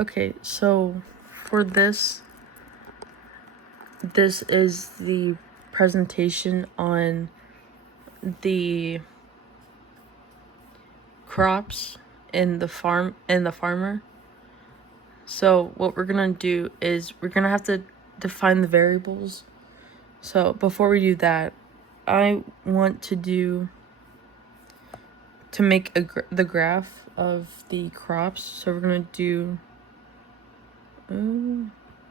Okay, so for this is the presentation on the crops in the farmer. So what we're gonna do is we're gonna have to define the variables. So before we do that, I want to make the graph of the crops. So we're gonna do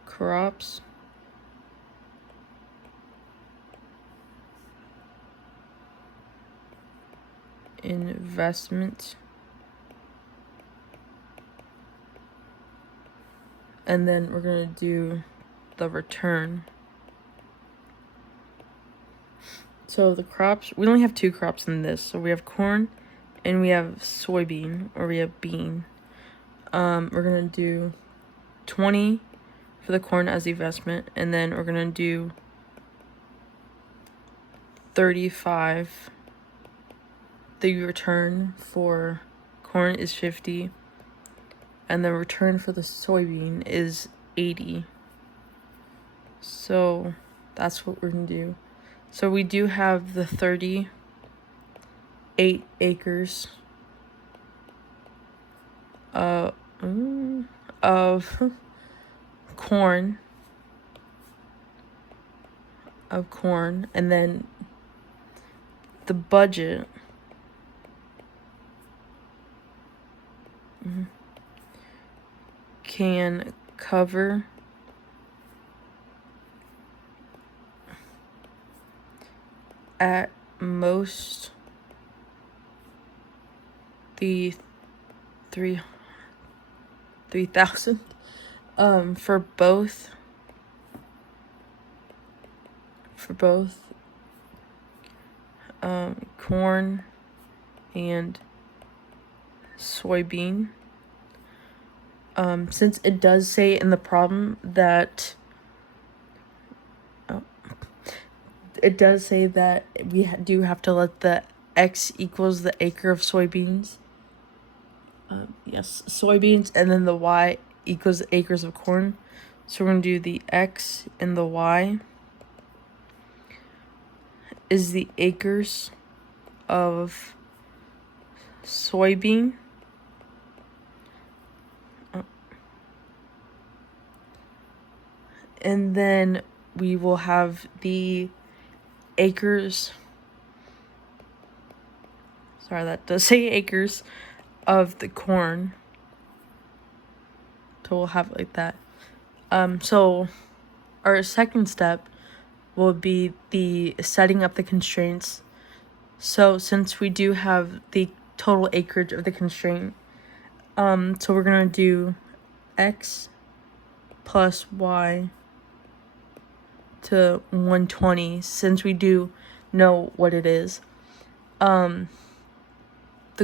crops investment, and then we're gonna do the return. So the crops, we only have 2 crops in this. So we have corn and we have soybean, or we have bean. We're gonna do 20 for the corn as the investment, and then we're gonna do 35. The return for corn is 50, and the return for the soybean is 80. So that's what we're gonna do. So we do have the 38 acres of corn, and then the budget can cover at most the 3,000 for both corn and soybean. Since it does say in the problem that it does say that we do have to let the x equals the acre of soybeans. Yes, soybeans, and then the y equals the acres of corn. So we're going to do the x, and the y is the acres of soybean. And then we will have the acres. Sorry, that does say acres of the corn. So we'll have it like that. So our second step will be the setting up the constraints. So since we do have the total acreage of the constraint, so we're gonna do x plus y to 120, since we do know what it is. The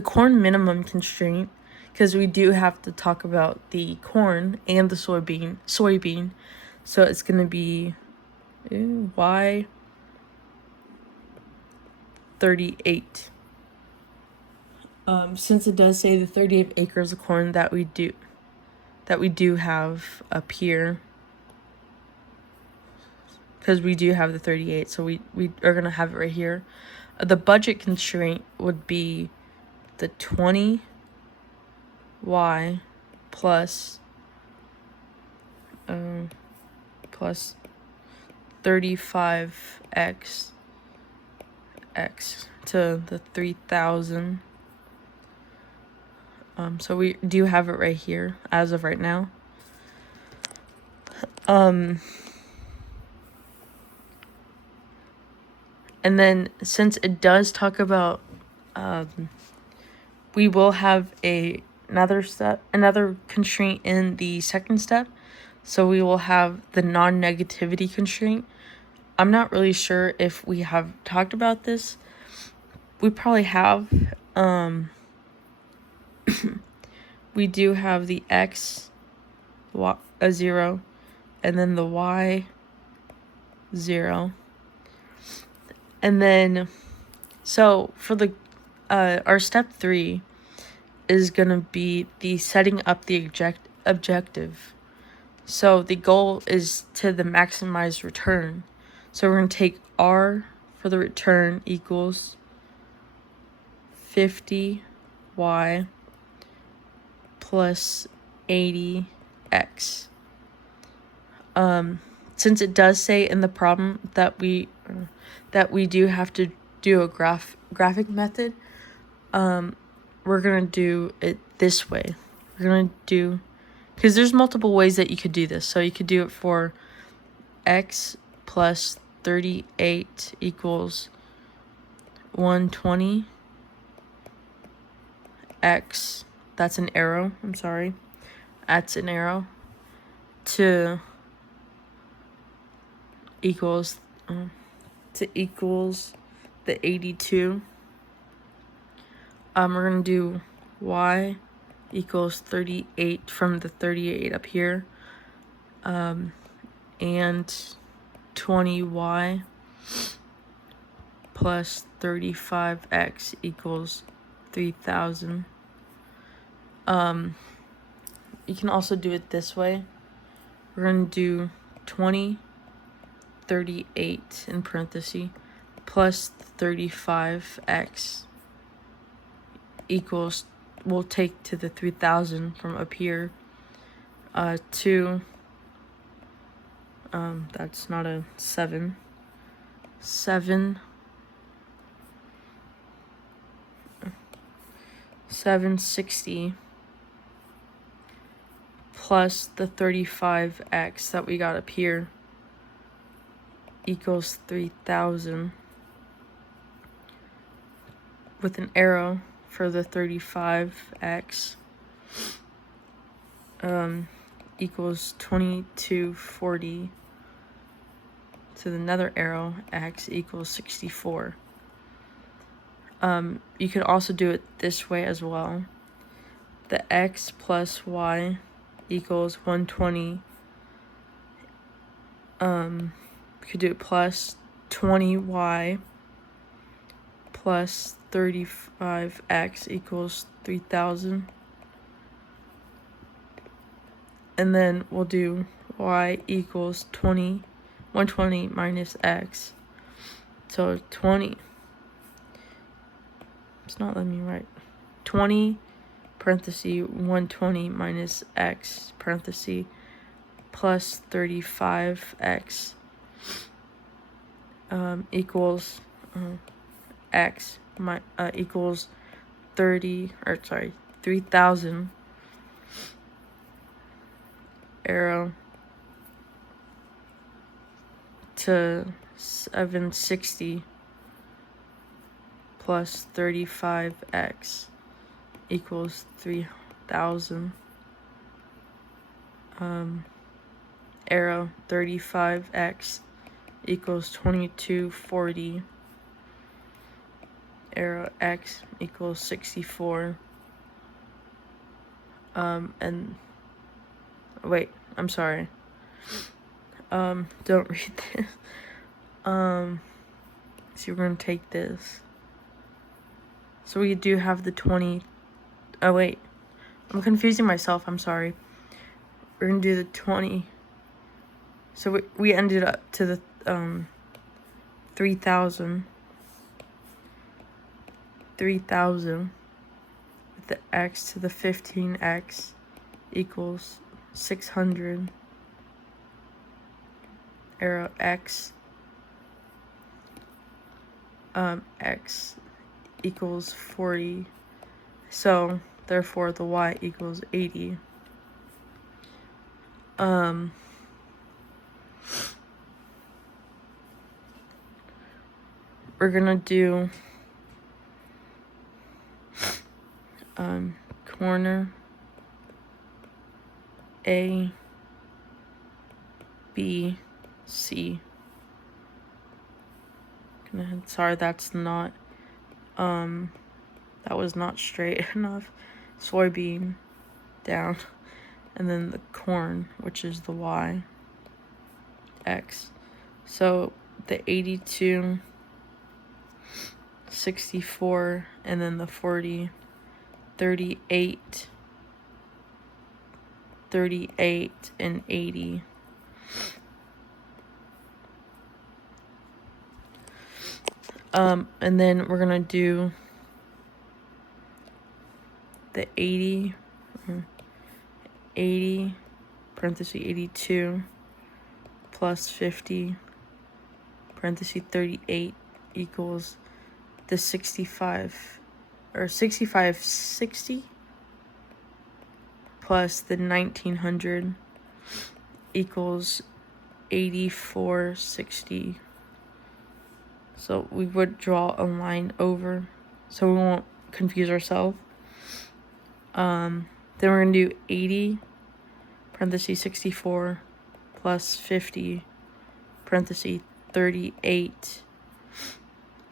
corn minimum constraint, because we do have to talk about the corn and the soybean. So it's gonna be y 38. Since it does say the 38 acres of corn that we do have up here, because we do have the 38, so we are gonna have it right here. The budget constraint would be the 20y plus 35x to the 3,000. So we do have it right here as of right now. And then since it does talk about, we will have another constraint in the second step. So we will have the non-negativity constraint. I'm not really sure if we have talked about this. We probably have. We do have the x, a 0, and then the y, 0. And then, so for the our step 3 is gonna be the setting up the objective. So the goal is to the maximized return. So we're going to take R for the return equals 50y plus 80x. Since it does say in the problem that we do have to do a graphic method, we're gonna do it this way. We're gonna do, because there's multiple ways that you could do this. So you could do it for x plus 38 equals 120 x, that's an arrow, I'm sorry, that's an arrow, to equals the 82. We're gonna do y equals 38 from the 38 up here, and 20y plus 35x equals 3000. You can also do it this way. We're gonna do 20, 38 in parentheses plus 35x equals, we'll take to the 3000 from up here, to, that's not a 7, 760 plus the 35x that we got up here equals 3000, with an arrow for the 35x, equals 2240 to another arrow, x equals 64. You could also do it this way as well. The x plus y equals 120. We could do it plus 20y plus 35x equals 3000. And then we'll do y equals 120 minus x. So 20. It's not letting me write. 20 parenthesis 120 minus x parenthesis plus 35x equals x equals 3000 arrow to 760 plus 35x equals 3000. Arrow 35x equals 2240. Arrow x equals 64. And wait, I'm sorry. Don't read this. So we're gonna take this. So we do have the 20. Oh wait, I'm confusing myself. I'm sorry. We're gonna do the 20. So we ended up to the 3000. 3000 with the x to the 15x equals 600. Arrow x x equals 40. So therefore the y equals 80. We're gonna do corner A, B, C. Sorry, that's not, that was not straight enough. Soybean down, and then the corn, which is the y, x. So the 82, 64, and then the 40, 38, 38, and 80. And then we're gonna do the 80, parenthesis 82, plus 50, parenthesis 38, equals the 65, or 6560, plus the 1900 equals 8460. So we would draw a line over so we won't confuse ourselves. Then we're going to do 80, parenthesis 64, plus 50, parenthesis 38,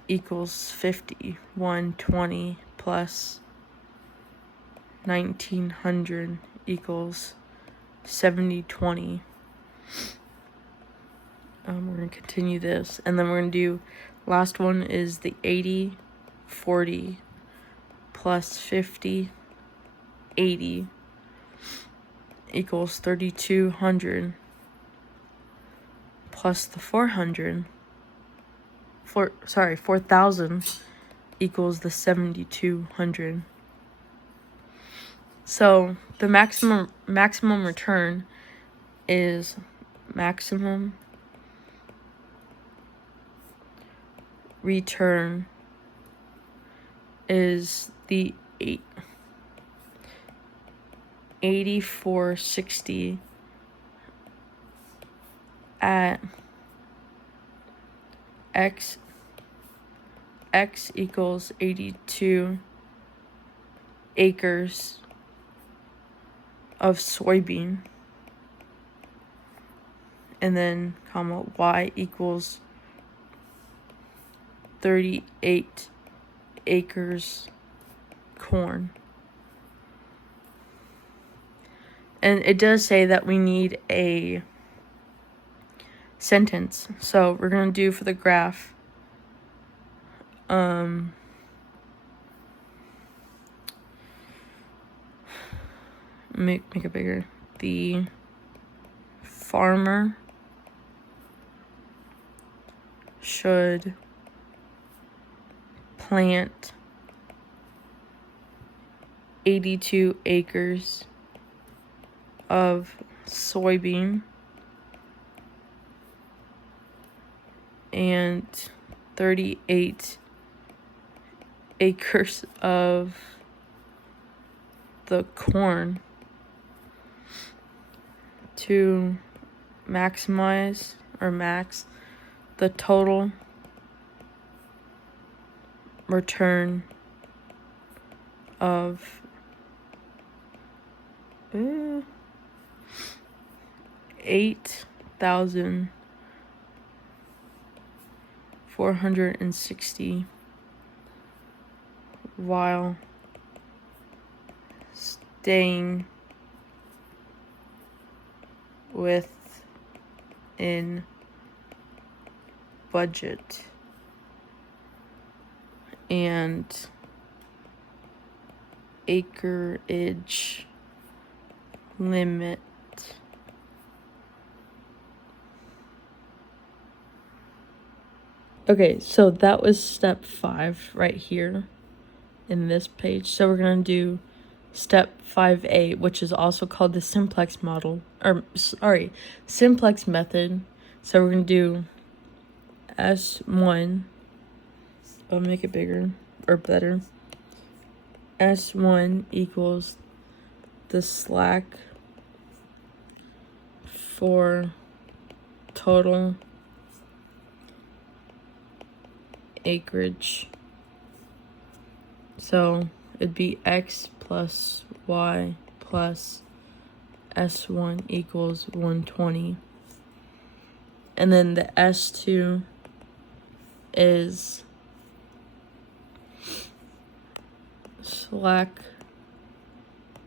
equals 50. 120 plus 1900 equals 7020. We're going to continue this, and then we're going to do, last one is the 80, 40, plus 50, 80, equals 3200, plus the 4000 equals the 7200. So the maximum return is maximum return is the 8460 at x equals 82 acres of soybean, and then comma y equals 38 acres corn. And it does say that we need a sentence. So we're going to do for the graph, make it bigger. The farmer should plant 82 acres of soybean and 38 acres of the corn to maximize or max the total return of 8,460 while staying within budget and acreage limit. Okay, so that was step 5 right here in this page. So we're going to do step 5A, which is also called the simplex model, or sorry, simplex method. So we're going to do S1, I'll make it bigger or better. S1 equals the slack for total acreage. So it'd be x plus y plus S1 equals 120. And then the S2 is slack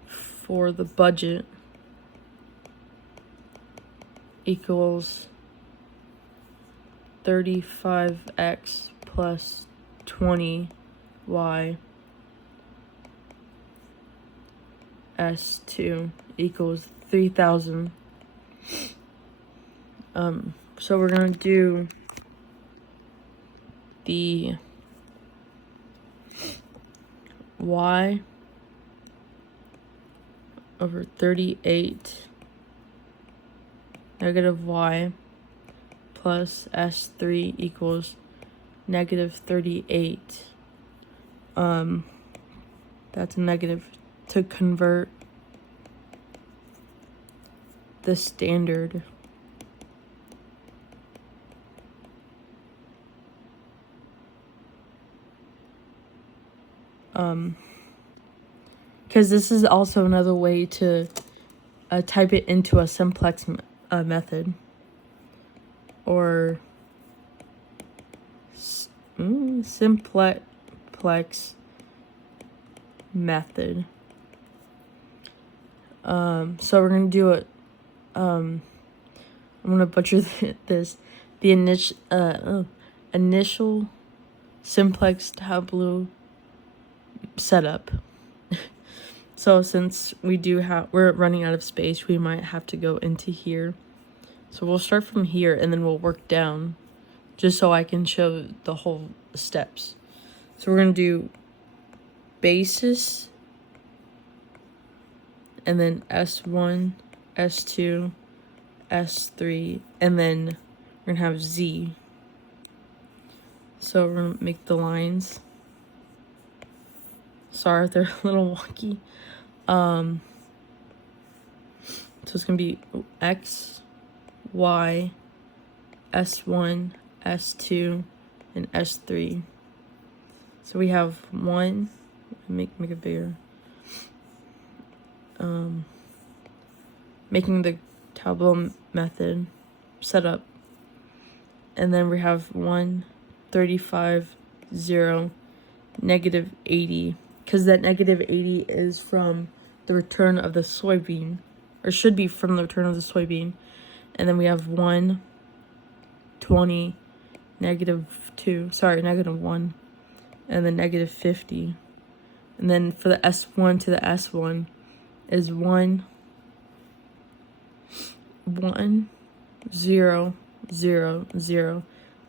for the budget equals 35x plus 20y. S2 equals 3,000. So we're gonna do the y over 38 negative y plus s3 equals negative 38. That's a negative to convert the standard. Because this is also another way to type it into a simplex method, or simplex method. So we're gonna do it. I'm gonna butcher this. The initial simplex tableau setup. So since we're running out of space, we might have to go into here. So we'll start from here and then we'll work down, just so I can show the whole steps. So we're gonna do basis, and then S1, S2, S3, and then we're gonna have Z. So we're gonna make the lines. Sorry, they're a little wonky. So it's gonna be X, Y, S1, S2, and S3. So we have one, make it bigger. Making the tableau method setup. And then we have 1, 35, 0, negative 80. Because that negative 80 is from the return of the soybean, or should be from the return of the soybean. And then we have 1, 20, negative 2, negative 1, and then negative 50. And then for the S1 to the S1 is 1, 1, 0, 0, 0.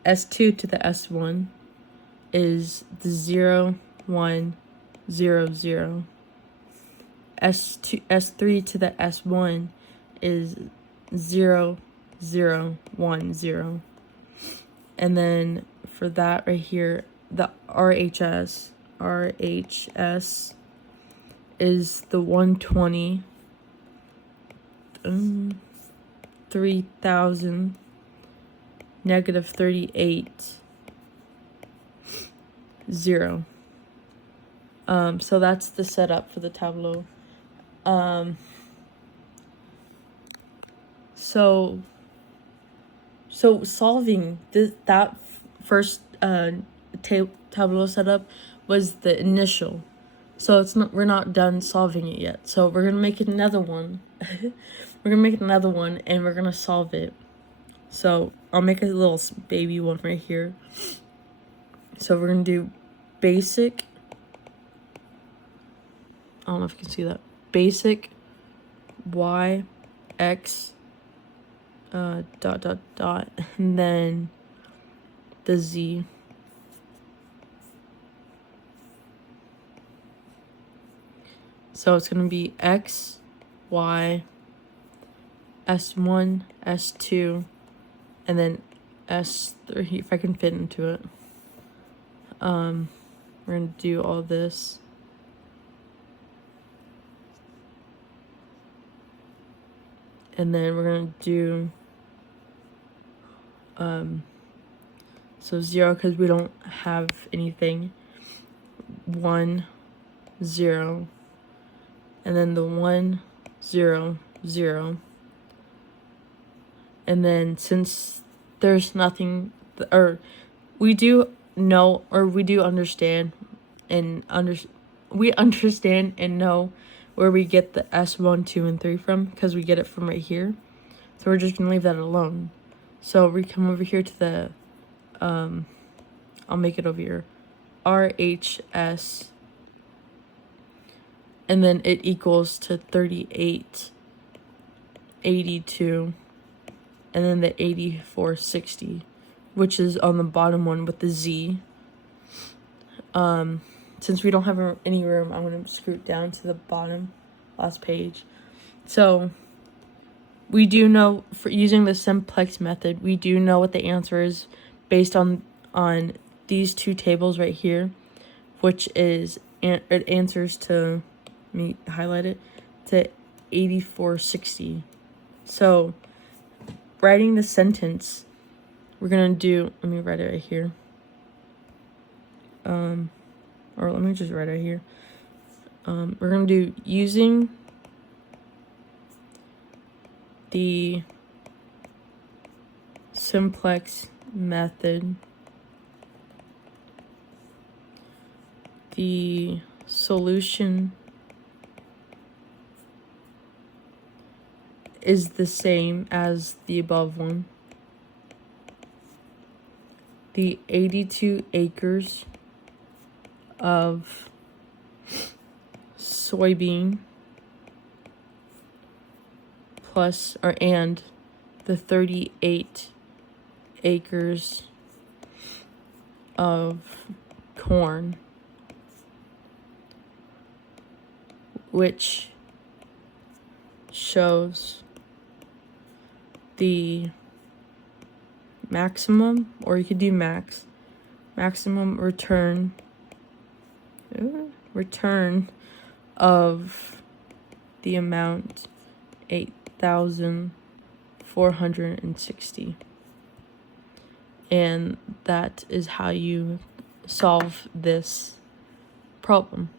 S2 to the S1 is the 0, 1, 0, 0. S3 to the S1 is 0, 0, 1, 0. And then for that right here, the RHS is the 120, 3,000, negative 38, 0. So that's the setup for the tableau. So solving that first tableau setup was the initial. So we're not done solving it yet. So we're gonna make another one. We're gonna make another one and we're gonna solve it. So I'll make a little baby one right here. So we're gonna do basic. I don't know if you can see that. Basic y x dot dot dot, and then the z. So it's gonna be x, y, S1, S2, and then S3, if I can fit into it. We're gonna do all this. And then we're gonna do so 0 because we don't have anything. 1, 0, and then the 1, 0, 0. And then since there's nothing, or we do know, or we do understand and we understand and know where we get the S1, 2, and 3 from, because we get it from right here. So we're just gonna leave that alone. So we come over here to the I'll make it over here, RHS, and then it equals to 38 82, and then the 8460, which is on the bottom one with the Z. Since we don't have any room, I'm going to scoot down to the bottom, last page. So we do know, for using the simplex method, we do know what the answer is based on these two tables right here, which is, it answers to, let me highlight it, to 8460. So writing the sentence, we're going to do, let me write it right here. Or let me just write it here. We're going to do using the simplex method, the solution is the same as the above one. The 82 acres of soybean and the 38 acres of corn, which shows the maximum, or you could do maximum return of the amount 8,460. And that is how you solve this problem.